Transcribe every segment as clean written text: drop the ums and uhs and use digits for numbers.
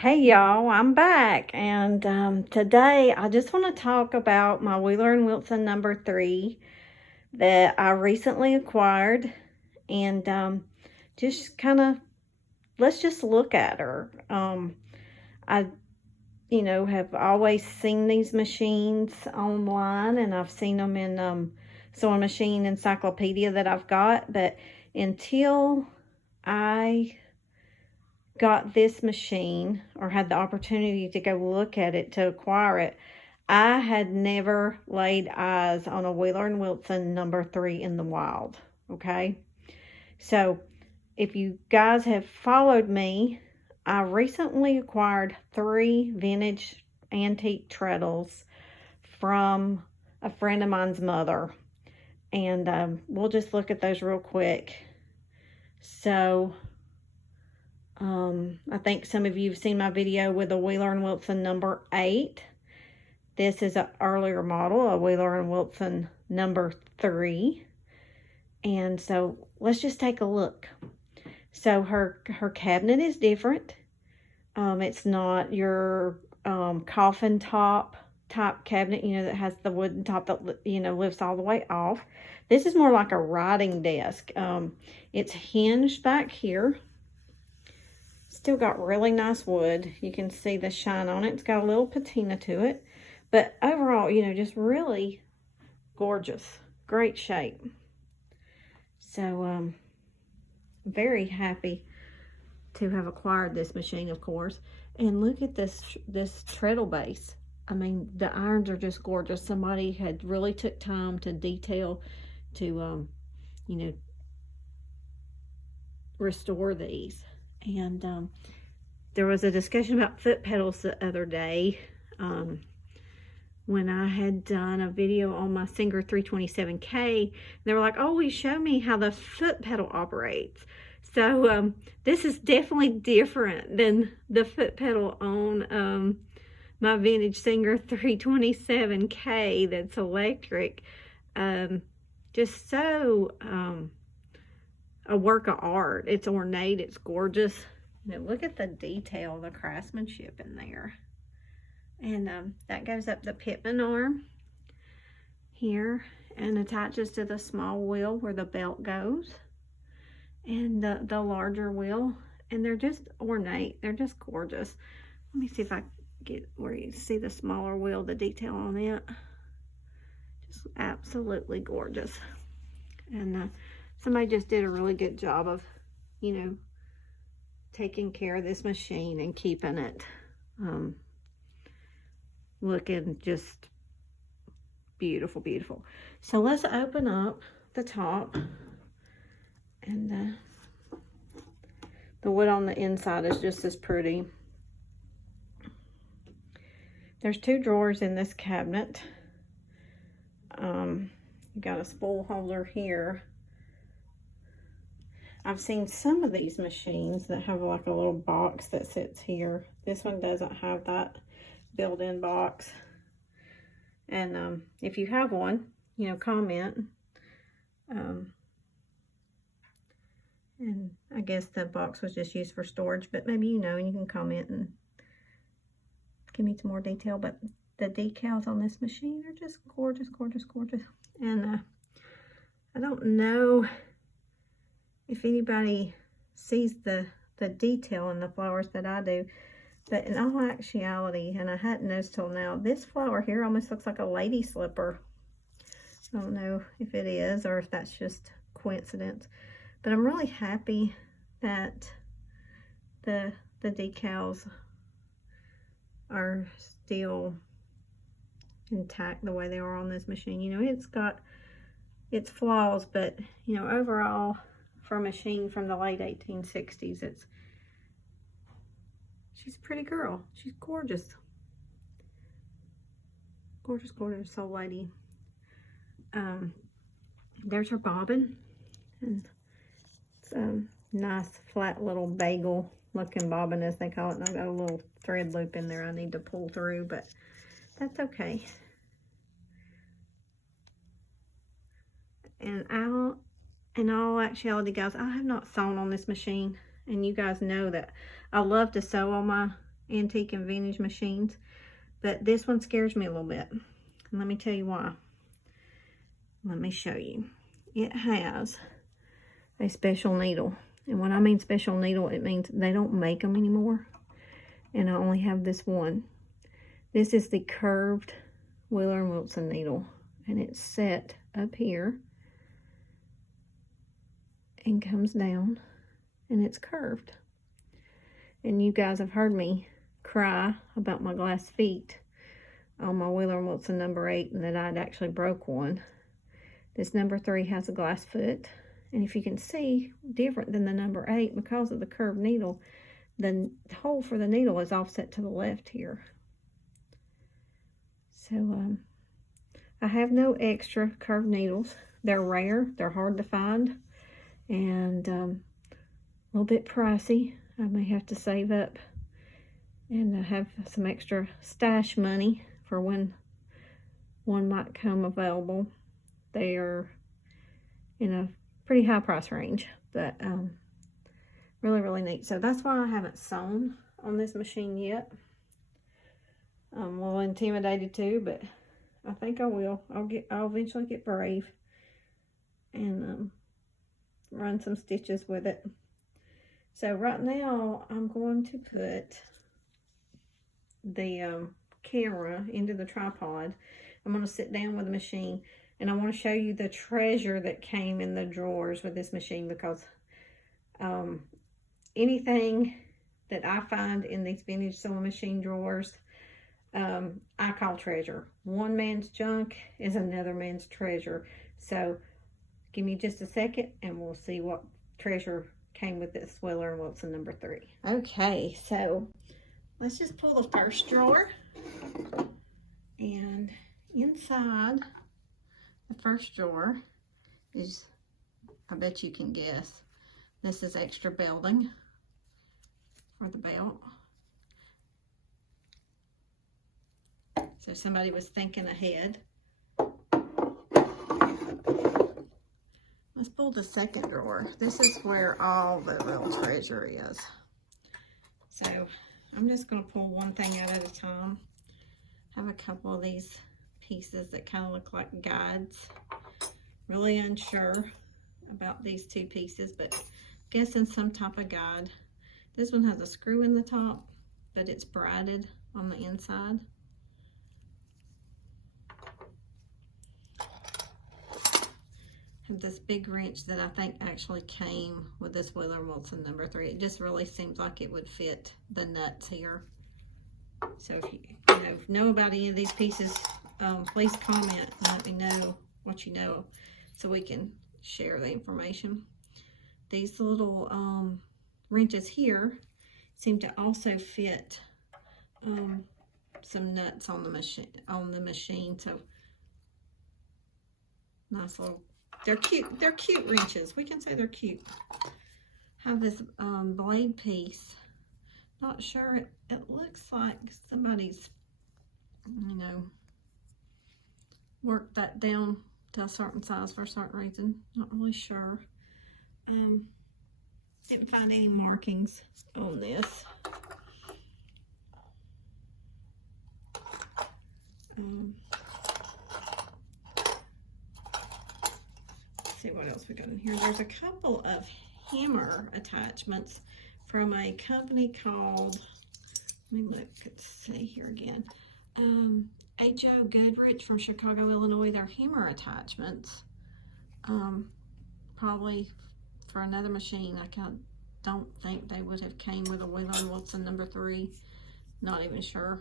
Hey y'all, I'm back, and today I just want to talk about my Wheeler & Wilson number 3 that I recently acquired, and just kind of, let's just look at her. I, have always seen these machines online, and I've seen them in sewing machine encyclopedia that I've got, but until I got this machine or had the opportunity to go look at it to acquire it, I had never laid eyes on a Wheeler & Wilson number 3 in the wild, okay? So if you guys have followed me, I recently acquired 3 vintage antique treadles from a friend of mine's mother, and we'll just look at those real quick. So I think some of you have seen my video with a Wheeler & Wilson number 8. This is an earlier model, a Wheeler & Wilson number 3. And so let's just take a look. So her cabinet is different. It's not your coffin top type cabinet, that has the wooden top that, lifts all the way off. This is more like a writing desk. It's hinged back here. Still got really nice wood. You can see the shine on it. It's got a little patina to it. But overall, just really gorgeous. Great shape. So, very happy to have acquired this machine, of course. And look at this treadle base. I mean, the irons are just gorgeous. Somebody had really took time to detail, to, restore these. And there was a discussion about foot pedals the other day when I had done a video on my Singer 327K. They were like, oh, will you show me how the foot pedal operates? So this is definitely different than the foot pedal on my vintage Singer 327K that's electric. Just so a work of art. It's ornate, it's gorgeous. Look at the detail, the craftsmanship in there. And that goes up the Pitman arm here and attaches to the small wheel where the belt goes, and the larger wheel. And they're just ornate, they're just gorgeous. Let me see if I get where you see the smaller wheel, the detail on it. Just absolutely gorgeous. And somebody just did a really good job of, taking care of this machine and keeping it looking just beautiful, beautiful. So let's open up the top, and the wood on the inside is just as pretty. There's 2 drawers in this cabinet. You got a spool holder here. I've seen some of these machines that have like a little box that sits here. This one doesn't have that built-in box. And if you have one, comment. And I guess the box was just used for storage, but maybe and you can comment and give me some more detail. But the decals on this machine are just gorgeous, gorgeous, gorgeous. And I don't know if anybody sees the detail in the flowers that I do, but in all actuality, and I hadn't noticed till now, this flower here almost looks like a lady slipper. I don't know if it is or if that's just coincidence, but I'm really happy that the decals are still intact the way they are on this machine. It's got its flaws, but overall, for a machine from the late 1860s, she's a pretty girl. She's gorgeous. Gorgeous, gorgeous old lady. There's her bobbin. And it's a nice flat little bagel looking bobbin, as they call it. And I've got a little thread loop in there I need to pull through, but that's okay. And in all actuality, guys, I have not sewn on this machine, and you guys know that I love to sew on my antique and vintage machines, but this one scares me a little bit. And let me tell you why. Let me show you. It has a special needle. And when I mean special needle, it means they don't make them anymore. And I only have this one. This is the curved Wheeler & Wilson needle. And it's set up here. And comes down. And it's curved. And you guys have heard me cry about my glass feet on my Wheeler & Wilson number 8, and that I'd actually broke one. This number 3 has a glass foot, and if you can see, different than the number 8, because of the curved needle, the hole for the needle is offset to the left here. So I have no extra curved needles. They're rare, they're hard to find, and a little bit pricey. I may have to save up and have some extra stash money for when one might come available. They are in a pretty high price range, but really, really neat. So that's why I haven't sewn on this machine yet. I'm a little intimidated too, but I think I will. I'll eventually get brave and run some stitches with it. So right now I'm going to put the camera into the tripod. I'm going to sit down with the machine, and I want to show you the treasure that came in the drawers with this machine, because anything that I find in these vintage sewing machine drawers, I call treasure. One man's junk is another man's treasure. So give me just a second and we'll see what treasure came with this Wheeler & Wilson number 3. Okay, so let's just pull the first drawer, and inside the first drawer is, I bet you can guess, this is extra belting for the belt. So somebody was thinking ahead. Let's pull the second drawer. This is where all the real treasure is. So I'm just going to pull one thing out at a time. I have a couple of these pieces that kind of look like guides. Really unsure about these two pieces, but guessing some type of guide. This one has a screw in the top, but it's braided on the inside. This big wrench that I think actually came with this Wheeler & Wilson number 3. It just really seems like it would fit the nuts here. So if you know about any of these pieces, please comment and let me know what you know so we can share the information. These little wrenches here seem to also fit some nuts on the machine. So nice little. They're cute wrenches. We can say they're cute. Have this blade piece. Not sure, it looks like somebody's, worked that down to a certain size for a certain reason. Not really sure. Didn't find any markings on this. See what else we got in here. There's a couple of hammer attachments from a company called, let me look, let's see here again. H.O. Goodrich from Chicago, Illinois. They're hammer attachments. Probably for another machine. I don't think they would have came with a Wheeler & Wilson number 3. Not even sure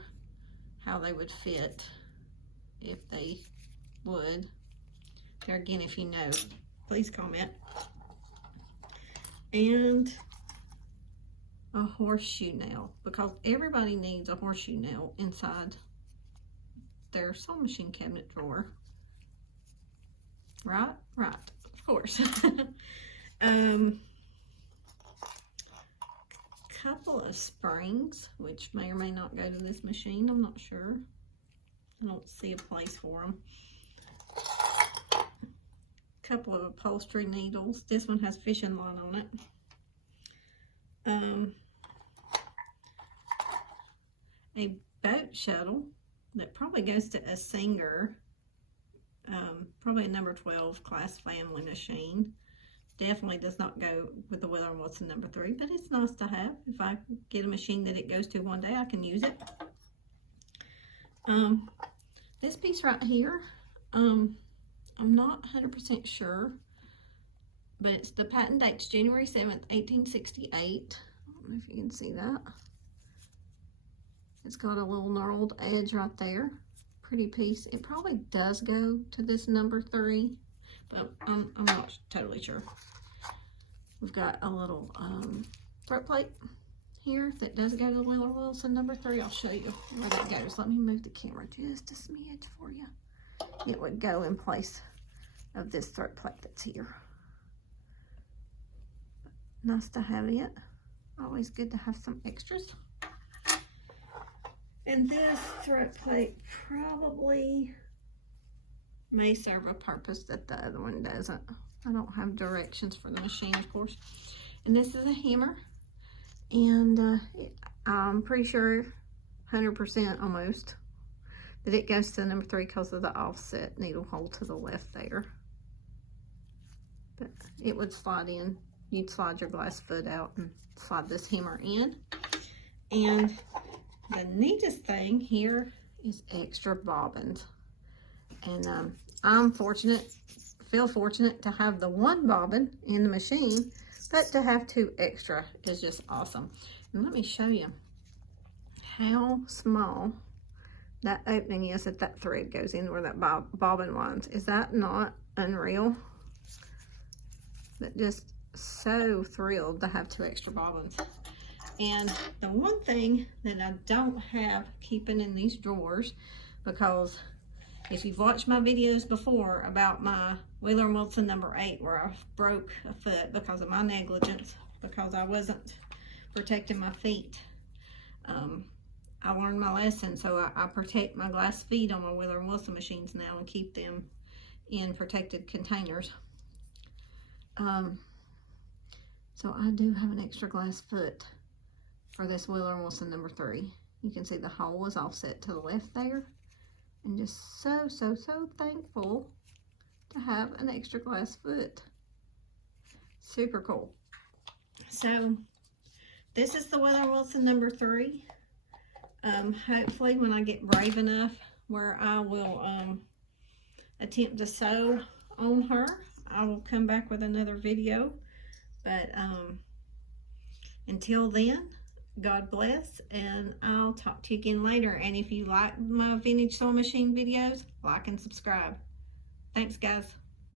how they would fit, if they would. There again, if you know, please comment. And a horseshoe nail, because everybody needs a horseshoe nail inside their sewing machine cabinet drawer. Right? Right, of course. Couple of springs, which may or may not go to this machine. I'm not sure. I don't see a place for them. Couple of upholstery needles. This one has fishing line on it. a boat shuttle that probably goes to a Singer, probably a number 12 class family machine. Definitely does not go with the Wheeler & Wilson number 3, but it's nice to have. If I get a machine that it goes to one day, I can use it. This piece right here, I'm not 100% sure, but it's the patent date's January 7th, 1868. I don't know if you can see that. It's got a little knurled edge right there. Pretty piece. It probably does go to this number 3, but I'm not totally sure. We've got a little throat plate here that does go to the Wheeler & Wilson number 3. I'll show you where that goes. Let me move the camera just a smidge for you. It would go in place of this throat plate that's here. Nice to have it. Always good to have some extras. And this throat plate probably may serve a purpose that the other one doesn't. I don't have directions for the machine, of course. And this is a hammer. And I'm pretty sure, 100% almost, that it goes to number 3 because of the offset needle hole to the left there. But it would slide in. You'd slide your glass foot out and slide this hammer in. And the neatest thing here is extra bobbins. And I'm feel fortunate to have the one bobbin in the machine, but to have 2 extra is just awesome. And let me show you how small that opening is that that thread goes in where that bobbin winds. Is that not unreal? But just so thrilled to have 2 extra bobbins. And the one thing that I don't have keeping in these drawers, because if you've watched my videos before about my Wheeler & Wilson number 8, where I broke a foot because of my negligence, because I wasn't protecting my feet, I learned my lesson. So I protect my glass feet on my Wheeler & Wilson machines now and keep them in protected containers. So I do have an extra glass foot for this Wheeler & Wilson number 3. You can see the hole is offset to the left there. And just so thankful to have an extra glass foot. Super cool. So this is the Wheeler & Wilson number 3. Hopefully when I get brave enough where I will attempt to sew on her, I will come back with another video. But until then, God bless, and I'll talk to you again later. And if you like my vintage sewing machine videos, like and subscribe. Thanks, guys.